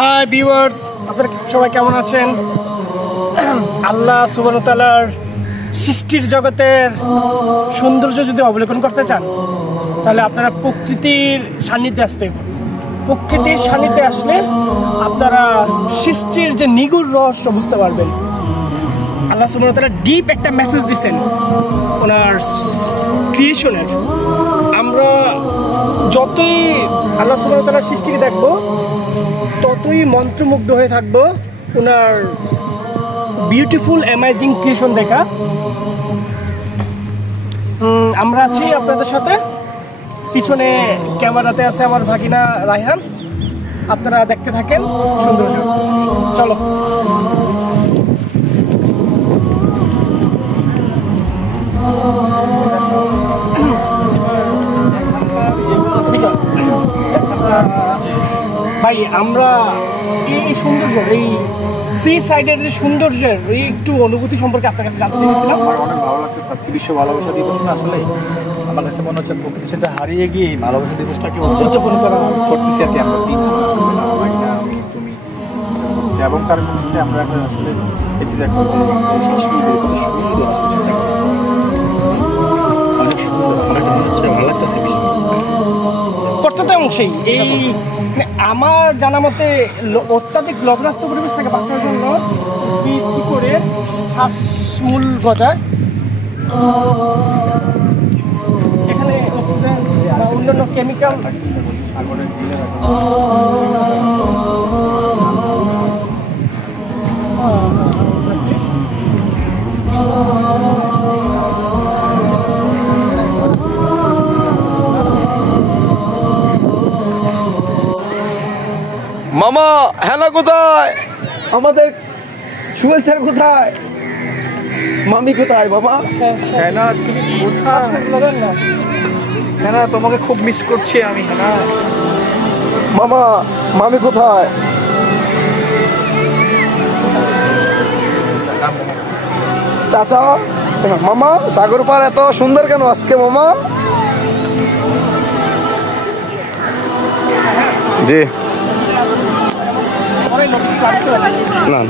Hi viewers, আপনারা সবাই কেমন আছেন? আল্লাহ সুবহানাহু ওয়া তাআলার সৃষ্টির জগতের সৌন্দর্য যদি অবলোকন করতে চান তাহলে আপনারা প্রকৃতির সান্নিধ্যে আসতে হবে। প্রকৃতির সান্নিধ্যে আসলে আপনারা সৃষ্টির যে নিগুড় রহস্য বুঝতে পারবেন। আল্লাহ সুবহানাহু ওয়া তাআলা ডিপ একটা মেসেজ দিচ্ছেন ওনার ক্রিয়েশনের। আমরা যতই আল্লাহ সুবহানাহু ওয়া তাআলার সৃষ্টিকে দেখব ততই মন্ত্রমুগ্ধ হয়ে থাকবো ওনার বিউটিফুল অ্যামেজিং ক্রিয়েশন দেখা। আমরা আছি আপনাদের সাথে, পিছনে ক্যামেরাতে আছে আমার ভাগিনা রায়হান। আপনারা দেখতে থাকেন সৌন্দর্য। চলো। ভাই আমরা এই সৌন্দর্যের, এই সি সাইডের যে সৌন্দর্যের এই একটু অনুভূতি সম্পর্কে আপনার কাছে জানতে চাইছিলাম। আমার অনেক ভালো লাগতেছে আজকে বিশ্ব ভালোবাসা দিবস না, আসলে আমার কাছে মনে হচ্ছে প্রকৃতির সাথে হারিয়ে গিয়ে ভালোবাসা দিবসটাকে উদযাপন করা করতেছি আর কি। আমরা তিনজন আসলে আমি তুমি এবং তার সাথে সাথে আমরা আসলে এই যে দেখো যে শ্বাসমূল কত সুন্দর, চিন্তা করো অনেক সুন্দর। আমার কাছে মনে হচ্ছে ভালো লাগতেছে বিষয়টা প্রত্যেকটা অংশেই। এই আমার জানা মতে অত্যাধিক লবণাক্ত পরিবেশ থেকে বাঁচার জন্য কী করে শ্বাসমূল গজায়, এখানে অক্সিজেন বা অন্যান্য কেমিক্যাল সাগরের ঢিলে মামা হেনা কোথায়? আমাদের সুয়েল স্যার কোথায়? মামি কোথায়? মামা হেনা তুমি কোথায়? হেনা তোমাকে খুব মিস করছি আমি। হেনা মামা মামি কোথায়? চাচা মামা সাগর পার এত সুন্দর কেন আজকে মামা? জি না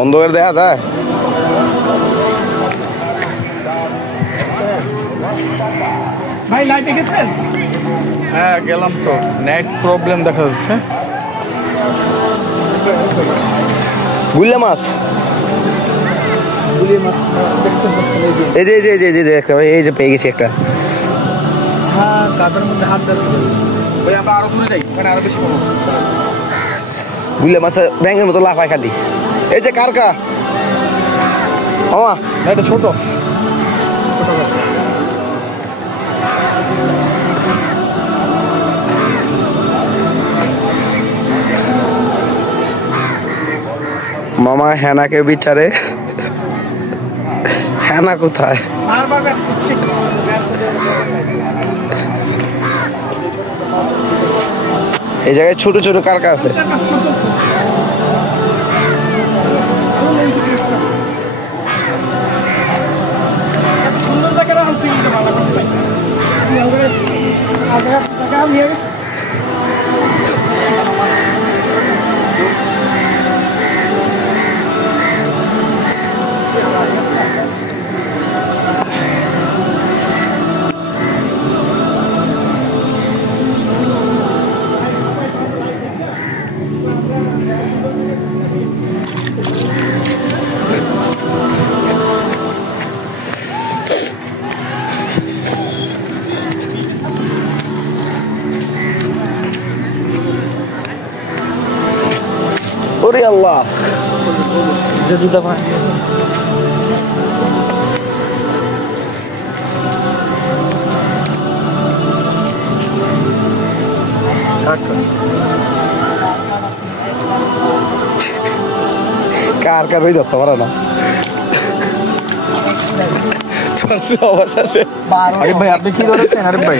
অন্ধকার দেখা যায়। ভাই লাইটে গেছেন? হ্যাঁ গেলাম তো, নেট প্রবলেম দেখা যাচ্ছে। গুল্লা মাছ, এই যে এই যে এই যে একটা, এই যে পেয়ে গেছি একটা। হ্যাঁ কাদার মধ্যে হাত দেওয়া ওই আমরা আরো দূরে যাই, মানে আরো বেশি বড় গুল্লা মাছ ব্যাঙের মতো লাফায় খালি। এই যে কারকা মামা, এটা ছোট মামা হেনাকে বিচারে। হেনা কোথায়? এই জায়গায় ছোট ছোট কারকা আছে। সুন্দর জায়গা না তুই ভালো করতে ওরে আল্লাহ, জাদুটা ভাই কার কার ওই ধরতে পারে না। ধরতে পারছি অবশেষে। আরিফ ভাই আপনি কি ধরেছেন আরিফ ভাই?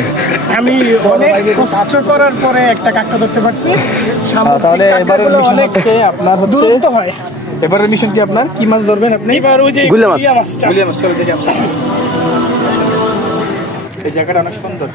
আমি অনেক কষ্ট করার পরে একটা কাঁকড়া ধরতে পারছি। তাহলে এবারের মিশন হচ্ছে আপনার হচ্ছে দুরন্ত হয়। এবারের মিশন কি আপনার কি মাছ ধরবেন আপনি? এবার ওই যে গুলিয়া মাছ। গুলিয়া মাছটা। গুলিয়া মাছ, চলো দেখি আমরা। এই জায়গাটা অনেক সুন্দর।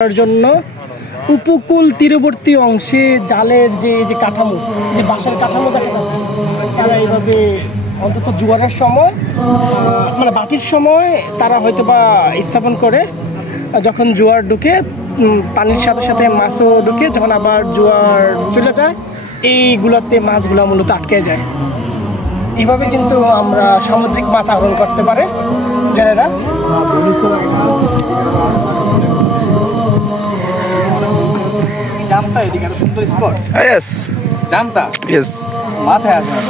তার জন্য উপকূল তীরবর্তী অংশে জালের যে কাঠামো, যে বাঁশের কাঠামো দেখা যাচ্ছে, তারা এইভাবে অন্তত জোয়ারের সময় মানে বাটির সময় তারা হয়তো বা স্থাপন করে। যখন জোয়ার ঢুকে পানির সাথে সাথে মাছও ঢুকে, যখন আবার জোয়ার চলে যায় এইগুলোতে মাছগুলো মূলত আটকে যায়। এইভাবে কিন্তু আমরা সামুদ্রিক মাছ আহরণ করতে পারে জেলেরা। জানতা এদিকে একটা সুন্দর স্পট Yes. জানতা Yes. মাথায় আসে না।